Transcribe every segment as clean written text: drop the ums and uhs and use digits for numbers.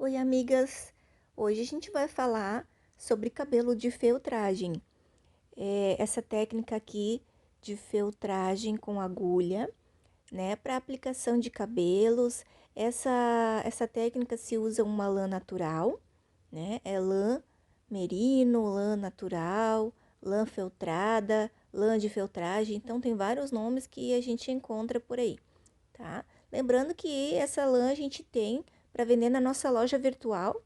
Oi, amigas! Hoje a gente vai falar sobre cabelo de feltragem. Essa técnica aqui de feltragem com agulha, né, para aplicação de cabelos. Essa técnica se usa uma lã natural, né? É lã merino, lã natural, lã feltrada, lã de feltragem. Então, tem vários nomes que a gente encontra por aí, tá? Lembrando que essa lã a gente tem para vender na nossa loja virtual.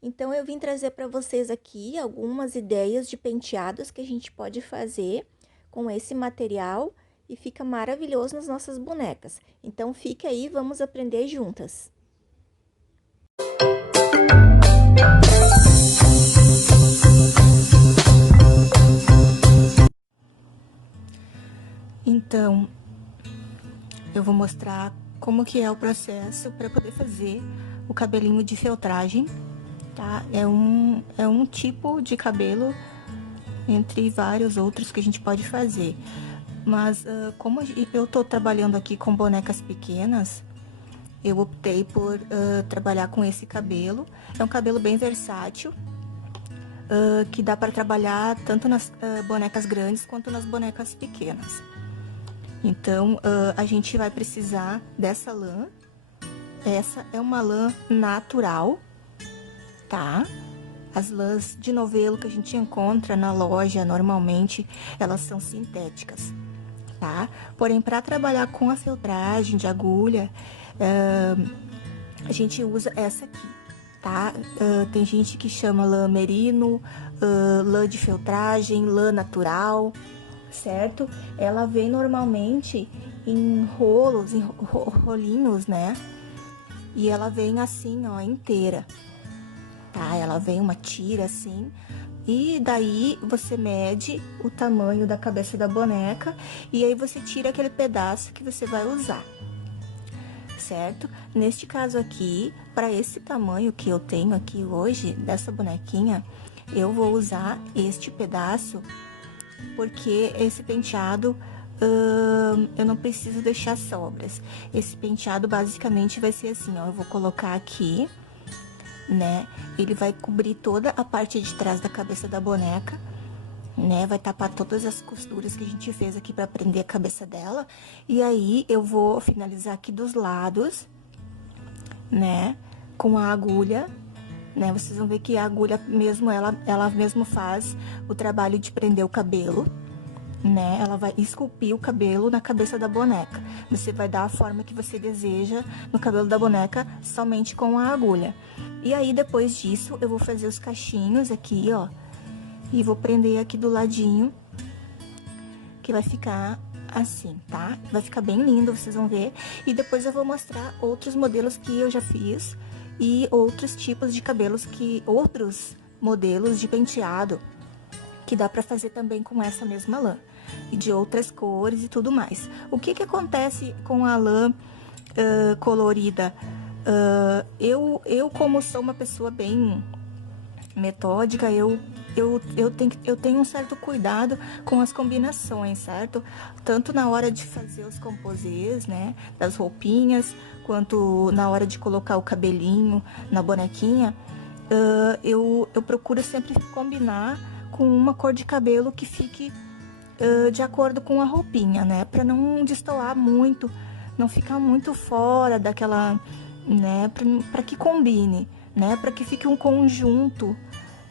Então, eu vim trazer para vocês aqui algumas ideias de penteados que a gente pode fazer com esse material e fica maravilhoso nas nossas bonecas. Então, fica aí, vamos aprender juntas. Então, eu vou mostrar como que é o processo para poder fazer o cabelinho de feltragem, tá? É um tipo de cabelo entre vários outros que a gente pode fazer. Mas como eu tô trabalhando aqui com bonecas pequenas, eu optei por trabalhar com esse cabelo. É um cabelo bem versátil, que dá para trabalhar tanto nas bonecas grandes quanto nas bonecas pequenas. Então, a gente vai precisar dessa lã. Essa é uma lã natural, tá? As lãs de novelo que a gente encontra na loja, normalmente, elas são sintéticas, tá? Porém, para trabalhar com a feltragem de agulha, a gente usa essa aqui, tá? Tem gente que chama lã merino, lã de feltragem, lã natural, certo? Ela vem normalmente em rolos, em rolinhos, né? E ela vem assim, ó, inteira, tá? Ela vem uma tira assim, e daí você mede o tamanho da cabeça da boneca e aí você tira aquele pedaço que você vai usar, certo? Neste caso aqui, para esse tamanho que eu tenho aqui hoje, dessa bonequinha, eu vou usar este pedaço, porque esse penteado eu não preciso deixar sobras. Esse penteado basicamente vai ser assim, ó, eu vou colocar aqui, né? Ele vai cobrir toda a parte de trás da cabeça da boneca, né? Vai tapar todas as costuras que a gente fez aqui pra prender a cabeça dela. E aí, eu vou finalizar aqui dos lados, né? Com a agulha, né? Vocês vão ver que a agulha mesmo, ela mesmo faz o trabalho de prender o cabelo, né? Ela vai esculpir o cabelo na cabeça da boneca. Você vai dar a forma que você deseja no cabelo da boneca somente com a agulha. E aí, depois disso, eu vou fazer os cachinhos aqui, ó. E vou prender aqui do ladinho, que vai ficar assim, tá? Vai ficar bem lindo, vocês vão ver. E depois eu vou mostrar outros modelos que eu já fiz e outros tipos de cabelos outros modelos de penteado que dá pra fazer também com essa mesma lã. E de outras cores e tudo mais. O que que acontece com a lã colorida? Eu, como sou uma pessoa bem metódica, eu tenho um certo cuidado com as combinações, certo? Tanto na hora de fazer os composês, né, das roupinhas, quanto na hora de colocar o cabelinho na bonequinha, eu procuro sempre combinar com uma cor de cabelo que fique de acordo com a roupinha, né? Pra não destoar muito, não ficar muito fora daquela, né? Pra que combine, né? Pra que fique um conjunto,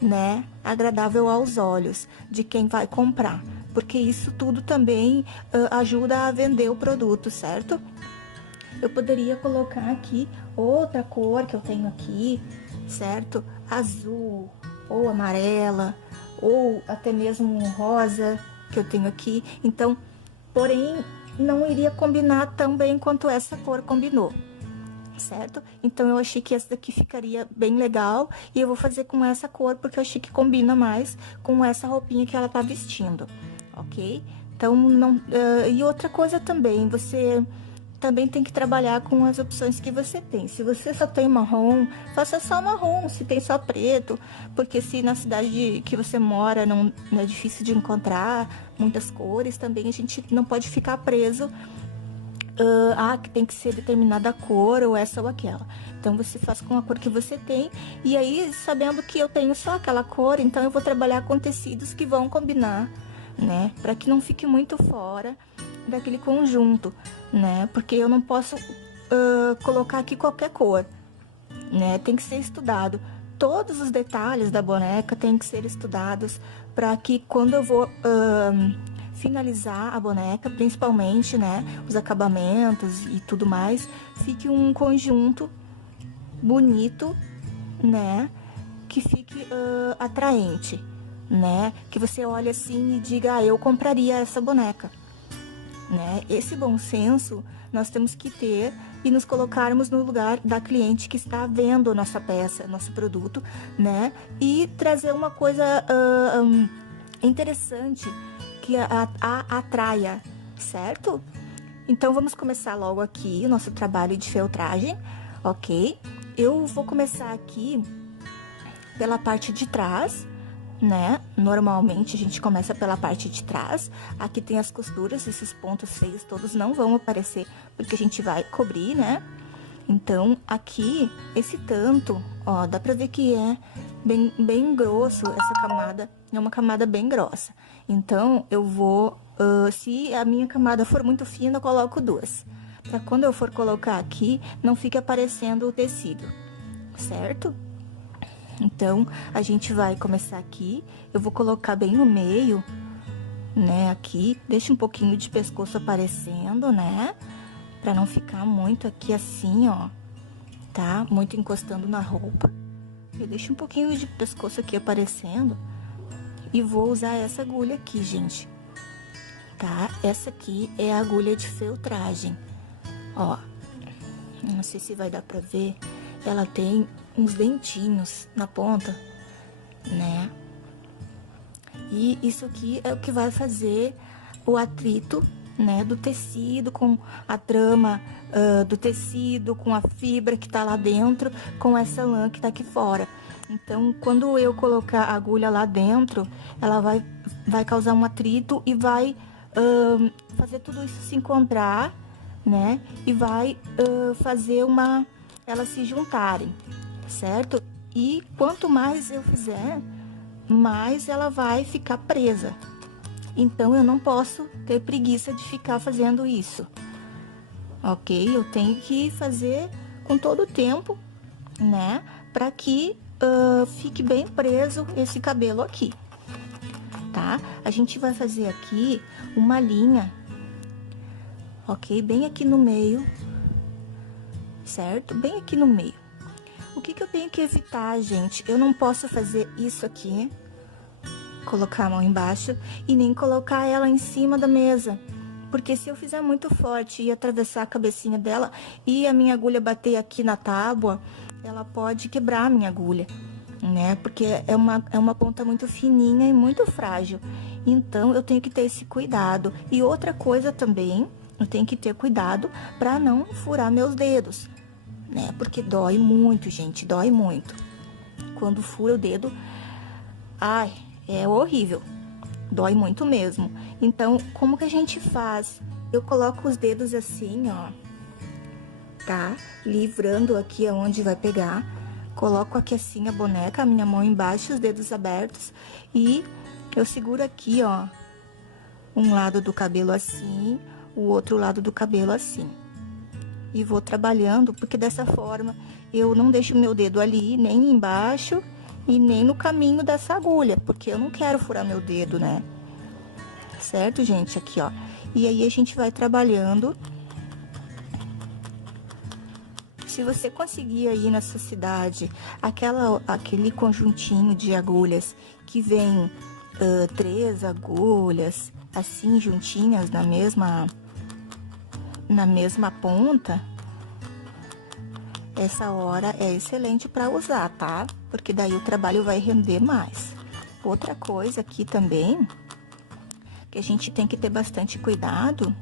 né? Agradável aos olhos de quem vai comprar. Porque isso tudo também ajuda a vender o produto, certo? Eu poderia colocar aqui outra cor que eu tenho aqui, certo? Azul, ou amarela, ou até mesmo rosa que eu tenho aqui. Então, porém, não iria combinar tão bem quanto essa cor combinou, certo? Então, eu achei que essa daqui ficaria bem legal e eu vou fazer com essa cor porque eu achei que combina mais com essa roupinha que ela tá vestindo, ok? Então, não... e outra coisa também, você também tem que trabalhar com as opções que você tem. Se você só tem marrom, faça só marrom, se tem só preto, porque se na cidade que você mora não é difícil de encontrar muitas cores, também a gente não pode ficar preso que tem que ser determinada cor ou essa ou aquela. Então você faz com a cor que você tem, e aí sabendo que eu tenho só aquela cor, então eu vou trabalhar com tecidos que vão combinar, né? Para que não fique muito fora daquele conjunto, né? Porque eu não posso colocar aqui qualquer cor, né? Tem que ser estudado. Todos os detalhes da boneca têm que ser estudados para que quando eu vou finalizar a boneca, principalmente, né, os acabamentos e tudo mais, fique um conjunto bonito, né, que fique atraente, né, que você olhe assim e diga, eu compraria essa boneca, né? Esse bom senso nós temos que ter e nos colocarmos no lugar da cliente que está vendo nossa peça, nosso produto, né? E trazer uma coisa interessante que a atraia, certo? Então vamos começar logo aqui o nosso trabalho de feltragem, ok? Eu vou começar aqui pela parte de trás, né? Normalmente a gente começa pela parte de trás. Aqui tem as costuras, esses pontos feios todos não vão aparecer porque a gente vai cobrir, né? Então aqui, esse tanto, ó, dá pra ver que é bem grosso essa camada, é uma camada bem grossa. Então eu vou, se a minha camada for muito fina, eu coloco duas. Pra quando eu for colocar aqui, não fique aparecendo o tecido, certo? Então, a gente vai começar aqui, eu vou colocar bem no meio, né, aqui, deixa um pouquinho de pescoço aparecendo, né, pra não ficar muito aqui assim, ó, tá, muito encostando na roupa. Eu deixo um pouquinho de pescoço aqui aparecendo e vou usar essa agulha aqui, gente, tá, essa aqui é a agulha de feltragem, ó, não sei se vai dar pra ver, ela tem uns dentinhos na ponta, né? E isso aqui é o que vai fazer o atrito, né, do tecido com a trama do tecido, com a fibra que tá lá dentro, com essa lã que tá aqui fora. Então, quando eu colocar a agulha lá dentro, ela vai causar um atrito e vai fazer tudo isso se encontrar, né? E vai fazer elas se juntarem, certo? E quanto mais eu fizer, mais ela vai ficar presa. Então, eu não posso ter preguiça de ficar fazendo isso, ok? Eu tenho que fazer com todo o tempo, né? Pra que fique bem preso esse cabelo aqui, tá? A gente vai fazer aqui uma linha, ok? Bem aqui no meio, certo? Bem aqui no meio. O que eu tenho que evitar, gente? Eu não posso fazer isso aqui, colocar a mão embaixo e nem colocar ela em cima da mesa. Porque se eu fizer muito forte e atravessar a cabecinha dela e a minha agulha bater aqui na tábua, ela pode quebrar a minha agulha, né? Porque é uma ponta muito fininha e muito frágil. Então, eu tenho que ter esse cuidado. E outra coisa também, eu tenho que ter cuidado para não furar meus dedos, né? Porque dói muito, gente, dói muito. Quando fura o dedo, ai, é horrível. Dói muito mesmo. Então, como que a gente faz? Eu coloco os dedos assim, ó, tá? Livrando aqui aonde vai pegar. Coloco aqui assim a boneca, a minha mão embaixo, os dedos abertos. E eu seguro aqui, ó, um lado do cabelo assim, o outro lado do cabelo assim. E vou trabalhando, porque dessa forma eu não deixo meu dedo ali, nem embaixo e nem no caminho dessa agulha, porque eu não quero furar meu dedo, né? Certo, gente? Aqui, ó. E aí a gente vai trabalhando. Se você conseguir aí na sua cidade aquele conjuntinho de agulhas que vem 3 agulhas assim juntinhas na mesma ponta, essa hora é excelente para usar, tá? Porque daí o trabalho vai render mais. Outra coisa aqui também, que a gente tem que ter bastante cuidado,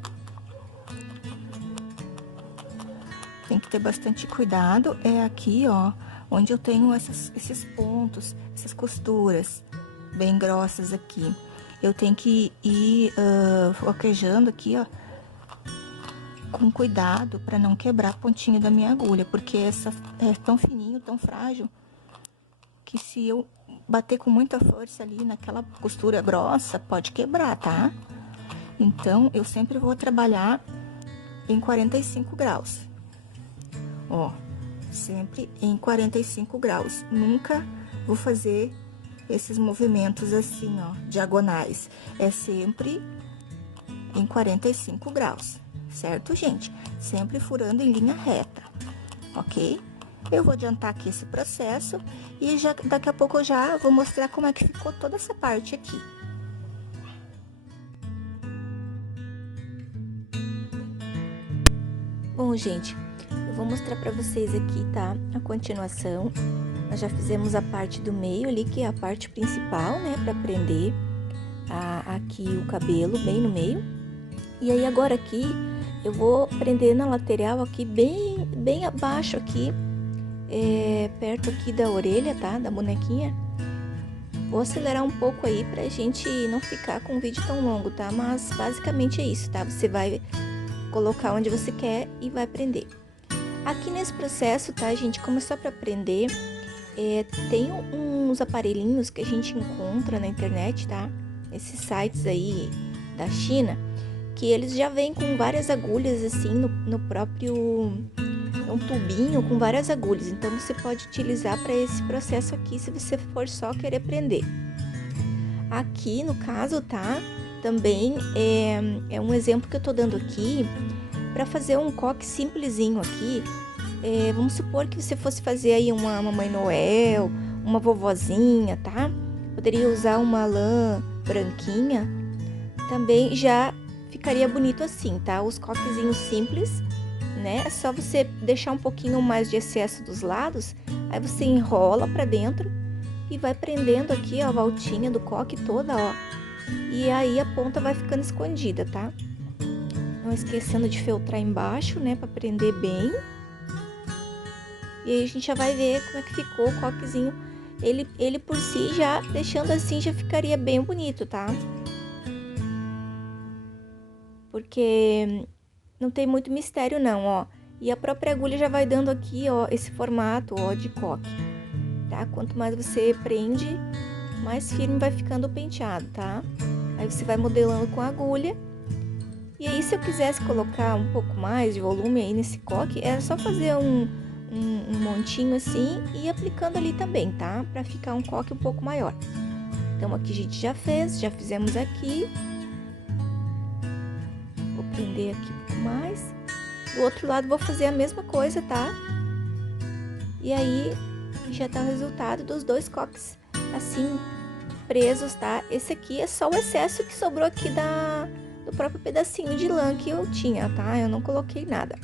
é aqui, ó, onde eu tenho esses pontos, essas costuras bem grossas aqui. Eu tenho que ir floquejando aqui, ó, com cuidado para não quebrar a pontinha da minha agulha, porque essa é tão fininho, tão frágil, que se eu bater com muita força ali naquela costura grossa, pode quebrar, tá? Então, eu sempre vou trabalhar em 45 graus. Ó, sempre em 45 graus. Nunca vou fazer esses movimentos assim, ó, diagonais. É sempre em 45 graus, certo, gente? Sempre furando em linha reta, ok? Eu vou adiantar aqui esse processo e já, daqui a pouco eu já vou mostrar como é que ficou toda essa parte aqui. Bom, gente, eu vou mostrar pra vocês aqui, tá? A continuação. Nós já fizemos a parte do meio ali, que é a parte principal, né? Pra prender aqui o cabelo, bem no meio. E aí, agora aqui, eu vou prender na lateral aqui, bem abaixo aqui, perto aqui da orelha, tá? Da bonequinha. Vou acelerar um pouco aí pra gente não ficar com um vídeo tão longo, tá? Mas basicamente é isso, tá? Você vai colocar onde você quer e vai prender. Aqui nesse processo, tá, gente? Como é só pra prender, tem uns aparelhinhos que a gente encontra na internet, tá? Esses sites aí da China, que eles já vêm com várias agulhas assim no próprio um tubinho com várias agulhas. Então você pode utilizar para esse processo aqui se você for só querer prender. Aqui no caso, tá? Também é um exemplo que eu tô dando aqui para fazer um coque simplesinho aqui. Vamos supor que você fosse fazer aí uma Mamãe Noel, uma vovozinha, tá? Poderia usar uma lã branquinha. Também já ficaria bonito assim, tá? Os coquezinhos simples, né? É só você deixar um pouquinho mais de excesso dos lados, aí você enrola pra dentro e vai prendendo aqui, ó, a voltinha do coque toda, ó. E aí a ponta vai ficando escondida, tá? Não esquecendo de feltrar embaixo, né? Pra prender bem. E aí a gente já vai ver como é que ficou o coquezinho. Ele por si, já deixando assim, já ficaria bem bonito, tá? Porque não tem muito mistério não, ó. E a própria agulha já vai dando aqui, ó, esse formato, ó, de coque, tá? Quanto mais você prende, mais firme vai ficando o penteado, tá? Aí você vai modelando com a agulha. E aí, se eu quisesse colocar um pouco mais de volume aí nesse coque, era só fazer um montinho assim e ir aplicando ali também, tá? Pra ficar um coque um pouco maior. Então, aqui a gente já fizemos aqui. Vou prender aqui um pouco mais. Do outro lado, vou fazer a mesma coisa, tá? E aí, já tá o resultado dos dois coques, assim, presos, tá? Esse aqui é só o excesso que sobrou aqui do próprio pedacinho de lã que eu tinha, tá? Eu não coloquei nada.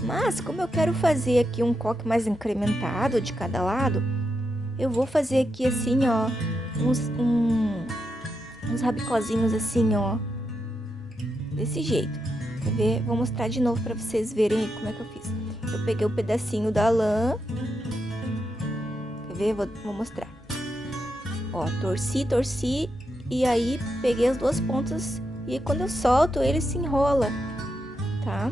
Mas, como eu quero fazer aqui um coque mais incrementado de cada lado, eu vou fazer aqui assim, ó, uns rabicozinhos assim, ó, desse jeito. Quer ver? Vou mostrar de novo pra vocês verem aí como é que eu fiz. Eu peguei o pedacinho da lã. Quer ver? Vou mostrar. Ó, torci e aí peguei as duas pontas e aí, quando eu solto, ele se enrola, tá?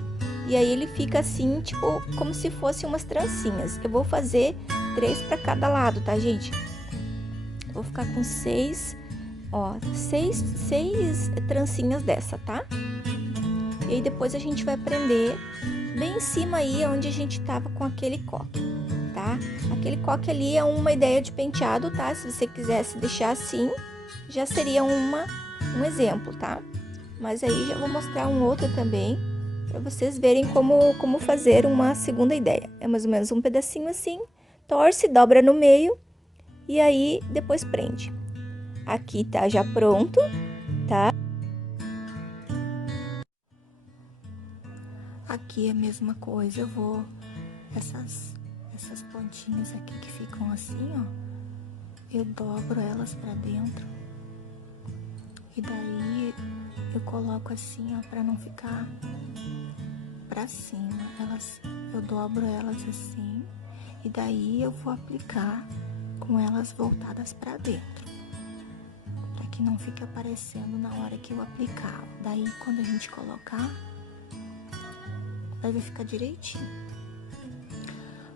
E aí ele fica assim, tipo, como se fosse umas trancinhas. Eu vou fazer 3 pra cada lado, tá, gente? Vou ficar com 6, ó, 6 trancinhas dessa, tá? E aí depois a gente vai prender bem em cima aí onde a gente tava com aquele coque, tá? Aquele coque ali é uma ideia de penteado, tá? Se você quisesse deixar assim, já seria um exemplo, tá? Mas aí já vou mostrar um outro também, para vocês verem como fazer uma segunda ideia. É mais ou menos um pedacinho assim, torce, dobra no meio e aí depois prende. Aqui tá já pronto, tá? Aqui é a mesma coisa, eu vou... Essas pontinhas aqui que ficam assim, ó, eu dobro elas pra dentro. E daí eu coloco assim, ó, pra não ficar pra cima. Eu dobro elas assim, e daí eu vou aplicar com elas voltadas pra dentro. Pra que não fique aparecendo na hora que eu aplicar. Daí, quando a gente colocar, Aí vai ficar direitinho.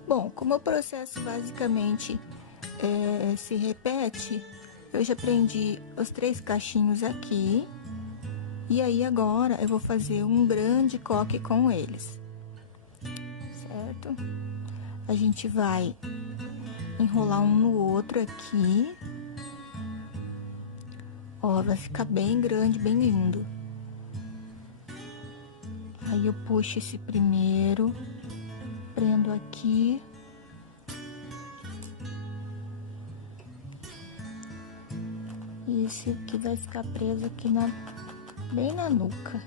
Bom, como o processo basicamente se repete, eu já prendi os 3 cachinhos aqui. E aí agora eu vou fazer um grande coque com eles, certo? A gente vai enrolar um no outro aqui. Ó, vai ficar bem grande, bem lindo. Aí eu puxo esse primeiro, prendo aqui. E esse aqui vai ficar preso aqui bem na nuca.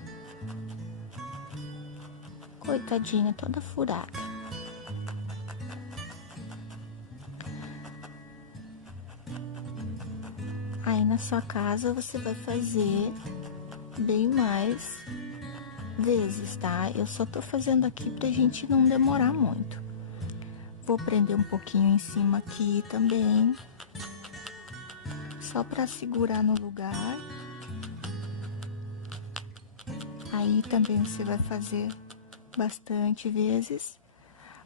Coitadinha, toda furada. Aí na sua casa você vai fazer bem mais vezes, tá? Eu só tô fazendo aqui pra gente não demorar muito. Vou prender um pouquinho em cima aqui também, só pra segurar no lugar. Aí também você vai fazer bastante vezes.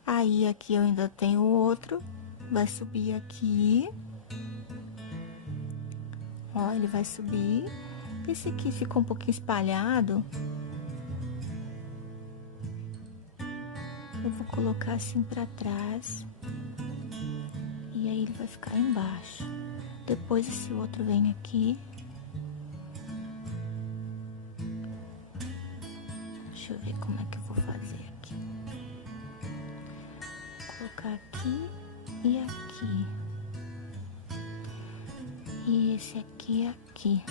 Aí aqui eu ainda tenho outro, vai subir aqui. Ó, ele vai subir. Esse aqui ficou um pouquinho espalhado. Eu vou colocar assim pra trás. E aí ele vai ficar embaixo. Depois esse outro vem aqui. Deixa eu ver como é que eu vou fazer aqui. Vou colocar aqui e aqui. E esse aqui é aqui.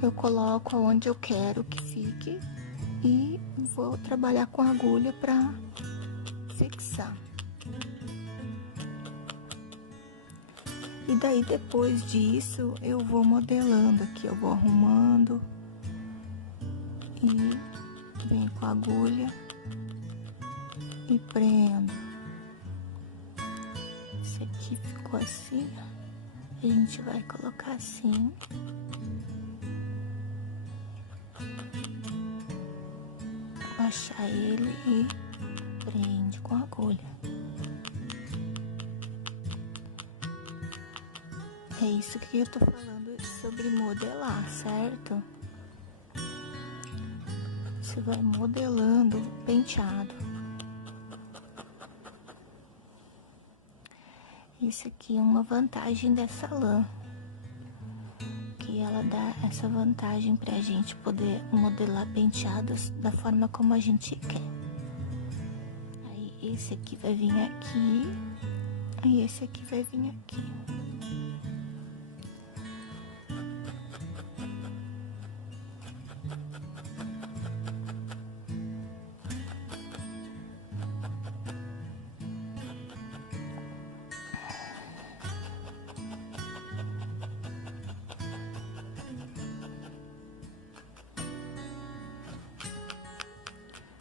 Eu coloco onde eu quero que fique e vou trabalhar com a agulha pra fixar. E daí, depois disso, eu vou modelando aqui, eu vou arrumando e venho com a agulha e prendo. Esse aqui ficou assim, a gente vai colocar assim. Baixar ele e prende com a agulha. É isso que eu tô falando sobre modelar, certo? Você vai modelando o penteado. Isso aqui é uma vantagem dessa lã, que ela dá essa vantagem pra gente poder modelar penteados da forma como a gente quer. Aí esse aqui vai vir aqui e esse aqui vai vir aqui.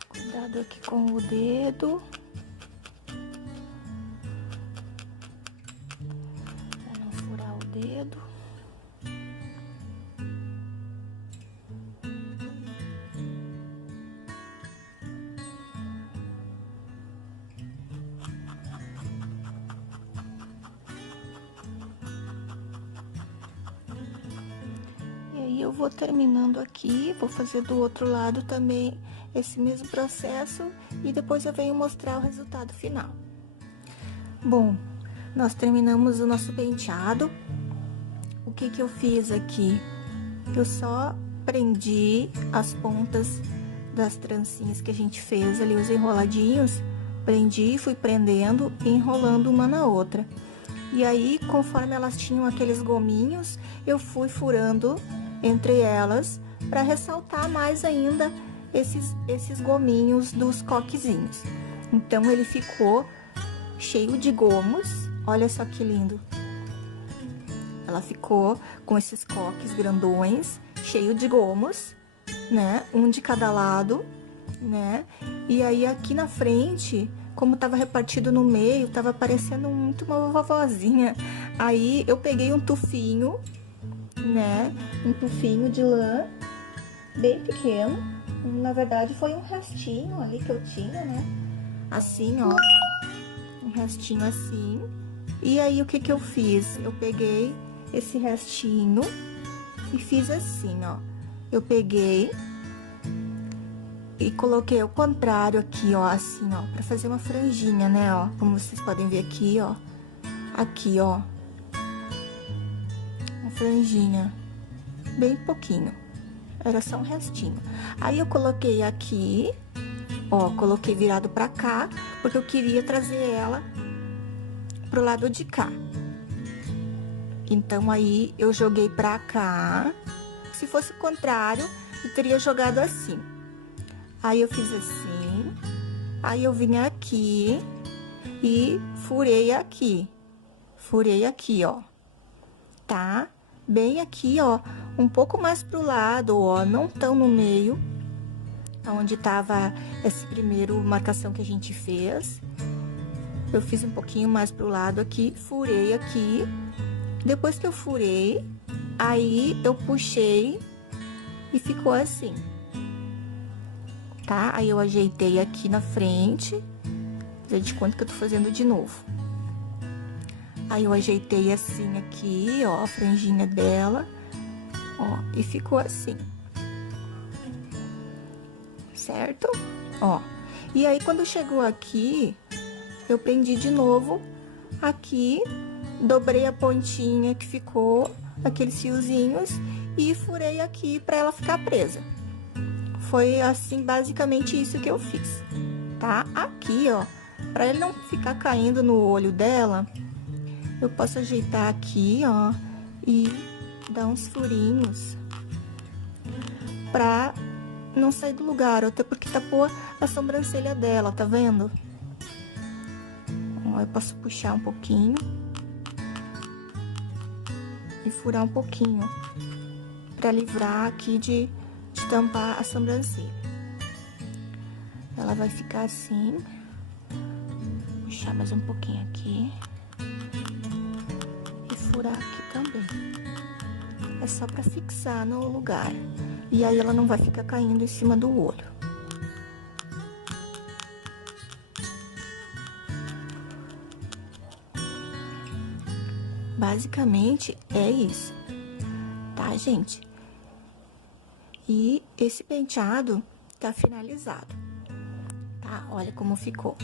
Cuidado aqui com o dedo. Pra não furar o dedo. E aí eu vou terminando aqui, vou fazer do outro lado também esse mesmo processo e depois eu venho mostrar o resultado final. Bom, nós terminamos o nosso penteado. O que que eu fiz aqui? Eu só prendi as pontas das trancinhas que a gente fez ali, os enroladinhos, prendi, fui prendendo e enrolando uma na outra. E aí, conforme elas tinham aqueles gominhos, eu fui furando entre elas para ressaltar mais ainda esses gominhos dos coquezinhos. Então, ele ficou cheio de gomos. Olha só que lindo. Ela ficou com esses coques grandões, cheio de gomos. né? Um de cada lado, né? E aí aqui na frente, como tava repartido no meio, tava parecendo muito uma vovozinha. Aí eu peguei um tufinho, né? Um tufinho de lã bem pequeno. Na verdade foi um restinho ali que eu tinha, né? Assim, ó. Um restinho assim. E aí o que que eu fiz? Eu peguei esse restinho e fiz assim, ó. Eu peguei e coloquei ao contrário aqui, ó, assim, ó, pra fazer uma franjinha, né, ó. Como vocês podem ver aqui, ó. Aqui, ó. Uma franjinha. Bem pouquinho. Era só um restinho. Aí eu coloquei aqui, ó, coloquei virado pra cá, porque eu queria trazer ela pro lado de cá. Então, aí, eu joguei pra cá. Se fosse o contrário, eu teria jogado assim. Aí, eu fiz assim. Aí, eu vim aqui e furei aqui. Furei aqui, ó. Tá? Bem aqui, ó. Um pouco mais pro lado, ó. Não tão no meio. Onde tava esse primeiro marcação que a gente fez. Eu fiz um pouquinho mais pro lado aqui. Furei aqui. Depois que eu furei, aí eu puxei e ficou assim, tá? Aí eu ajeitei aqui na frente, fazer de conta que eu tô fazendo de novo. Aí eu ajeitei assim aqui, ó, a franjinha dela, ó, e ficou assim. Certo? Ó. E aí quando chegou aqui, eu prendi de novo aqui, dobrei a pontinha que ficou, aqueles fiozinhos, e furei aqui pra ela ficar presa. Foi assim, basicamente isso que eu fiz, tá? Aqui, ó, pra ele não ficar caindo no olho dela, eu posso ajeitar aqui, ó, e dar uns furinhos pra não sair do lugar, até porque tapou a sobrancelha dela, tá vendo? Ó, eu posso puxar um pouquinho e furar um pouquinho pra livrar aqui de tampar a sobrancelha. Ela vai ficar assim. Puxar mais um pouquinho aqui. E furar aqui também. É só pra fixar no lugar. E aí ela não vai ficar caindo em cima do olho. Basicamente é isso, tá, gente? E esse penteado tá finalizado, tá? Olha como ficou.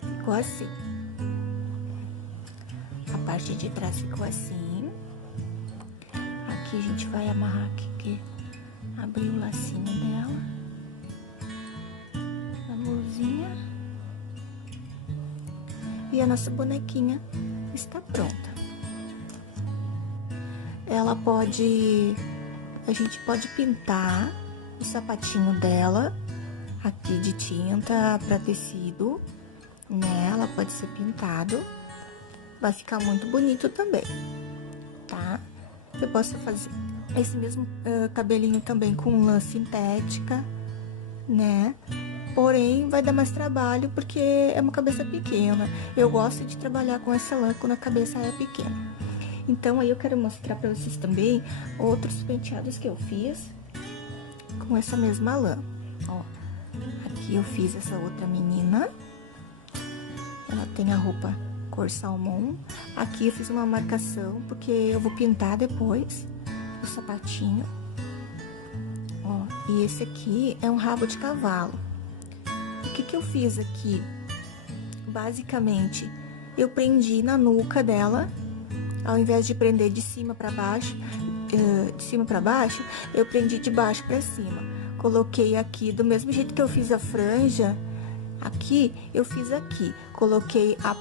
Ficou assim. A parte de trás ficou assim. Aqui a gente vai amarrar aqui, que abriu o lacinho dela. A mãozinha. E a nossa bonequinha está pronta. Ela pode... A gente pode pintar o sapatinho dela aqui de tinta para tecido, né? Ela pode ser pintado. Vai ficar muito bonito também, tá? Eu posso fazer esse mesmo cabelinho também com lã sintética, né? Porém, vai dar mais trabalho porque é uma cabeça pequena. Eu gosto de trabalhar com essa lã quando a cabeça é pequena. Então, aí eu quero mostrar pra vocês também outros penteados que eu fiz com essa mesma lã. Ó, aqui eu fiz essa outra menina. Ela tem a roupa cor salmão. Aqui eu fiz uma marcação, porque eu vou pintar depois o sapatinho. Ó, e esse aqui é um rabo de cavalo. O que que eu fiz aqui? Basicamente, eu prendi na nuca dela, ao invés de prender de cima pra baixo, eu prendi de baixo pra cima. Coloquei aqui, do mesmo jeito que eu fiz a franja, aqui, eu fiz aqui. Coloquei a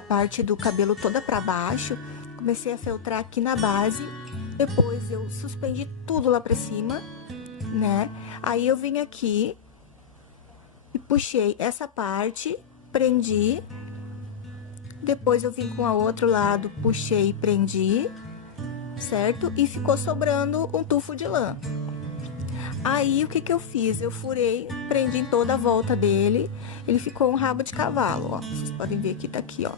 parte do cabelo toda pra baixo, comecei a feltrar aqui na base, depois eu suspendi tudo lá pra cima, né? Aí eu vim aqui e puxei essa parte, prendi, depois eu vim com o outro lado, puxei e prendi, certo? E ficou sobrando um tufo de lã. Aí, o que que eu fiz? Eu furei, prendi em toda a volta dele, ele ficou um rabo de cavalo, ó. Vocês podem ver que tá aqui, ó.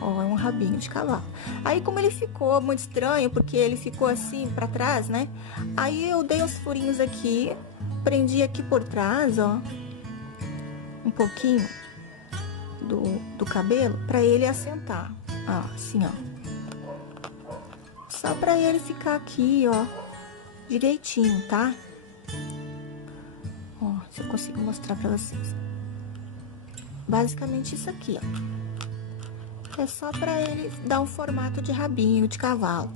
Ó, é um rabinho de cavalo. Aí, como ele ficou muito estranho, porque ele ficou assim pra trás, né? Aí, eu dei uns furinhos aqui, prendi aqui por trás, ó, um pouquinho do cabelo, pra ele assentar. Ó, assim, ó. Só pra ele ficar aqui, ó, direitinho, tá? Ó, se eu consigo mostrar pra vocês. Basicamente isso aqui, ó. É só pra ele dar um formato de rabinho de cavalo.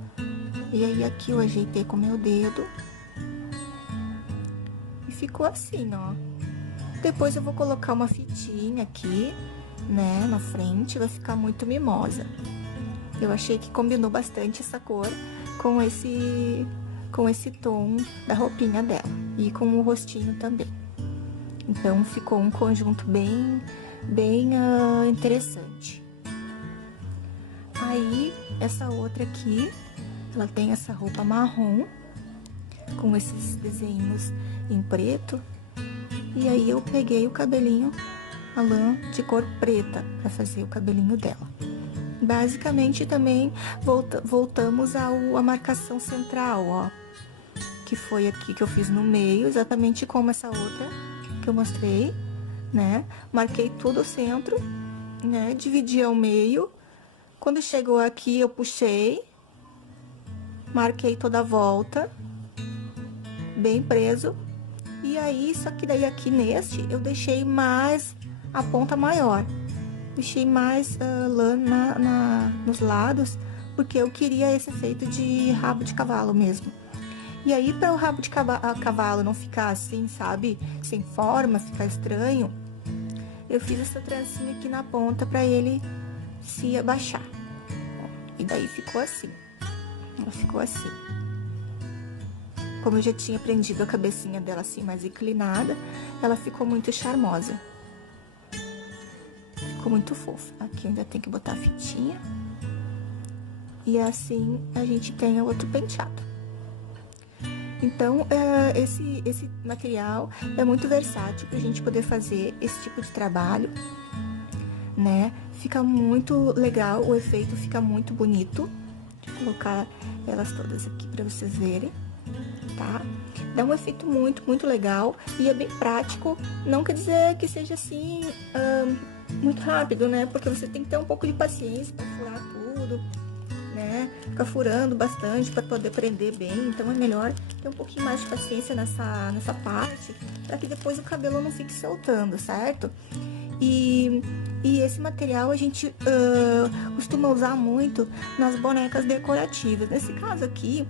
E aí, aqui eu ajeitei com o meu dedo. E ficou assim, ó. Depois eu vou colocar uma fitinha aqui, né, na frente. Vai ficar muito mimosa. Eu achei que combinou bastante essa cor com esse tom da roupinha dela. E com o rostinho também. Então, ficou um conjunto bem interessante. Aí, essa outra aqui, ela tem essa roupa marrom, com esses desenhos em preto. E aí, eu peguei o cabelinho, a lã de cor preta, pra fazer o cabelinho dela. Basicamente, também, voltamos à marcação central, ó. Que foi aqui que eu fiz no meio, exatamente como essa outra que eu mostrei, né? Marquei todo o centro, né? Dividi ao meio. Quando chegou aqui, eu puxei, marquei toda a volta, bem preso. E aí, só que daí aqui neste, eu deixei mais a ponta maior. Deixei mais lã nos lados, porque eu queria esse efeito de rabo de cavalo mesmo. E aí, para o rabo de cavalo não ficar assim, sabe, sem forma, ficar estranho, eu fiz essa trancinha aqui na ponta para ele se abaixar. E daí ficou assim. Ela ficou assim. Como eu já tinha prendido a cabecinha dela assim mais inclinada, ela ficou muito charmosa. Ficou muito fofa. Aqui ainda tem que botar a fitinha. E assim a gente tem o outro penteado. Então, esse material é muito versátil pra gente poder fazer esse tipo de trabalho, né? Fica muito legal, o efeito fica muito bonito. Vou colocar elas todas aqui pra vocês verem, tá? Dá um efeito muito legal e é bem prático. Não quer dizer que seja assim, muito rápido, né? Porque você tem que ter um pouco de paciência pra furar tudo, né? Ficar furando bastante para poder prender bem. Então, é melhor ter um pouquinho mais de paciência nessa parte, para que depois o cabelo não fique soltando, certo? E esse material a gente costuma usar muito nas bonecas decorativas. Nesse caso aqui,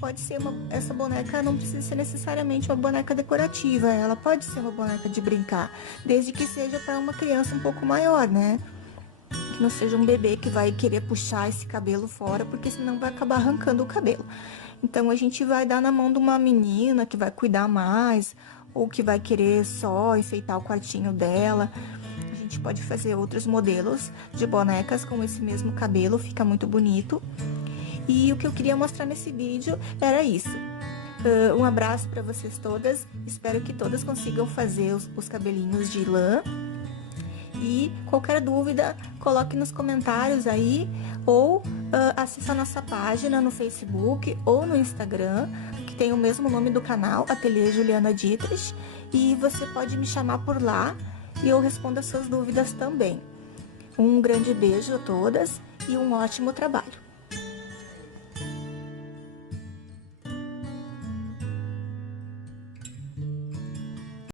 pode ser essa boneca não precisa ser necessariamente uma boneca decorativa, ela pode ser uma boneca de brincar, desde que seja para uma criança um pouco maior, né? Que não seja um bebê que vai querer puxar esse cabelo fora, porque senão vai acabar arrancando o cabelo. Então, a gente vai dar na mão de uma menina que vai cuidar mais, ou que vai querer só enfeitar o quartinho dela. A gente pode fazer outros modelos de bonecas com esse mesmo cabelo, fica muito bonito. E o que eu queria mostrar nesse vídeo era isso. Um abraço para vocês todas, espero que todas consigam fazer os cabelinhos de lã. E qualquer dúvida, coloque nos comentários aí, ou acesse a nossa página no Facebook ou no Instagram, que tem o mesmo nome do canal, Ateliê Juliana Dietrich, e você pode me chamar por lá e eu respondo as suas dúvidas também. Um grande beijo a todas e um ótimo trabalho!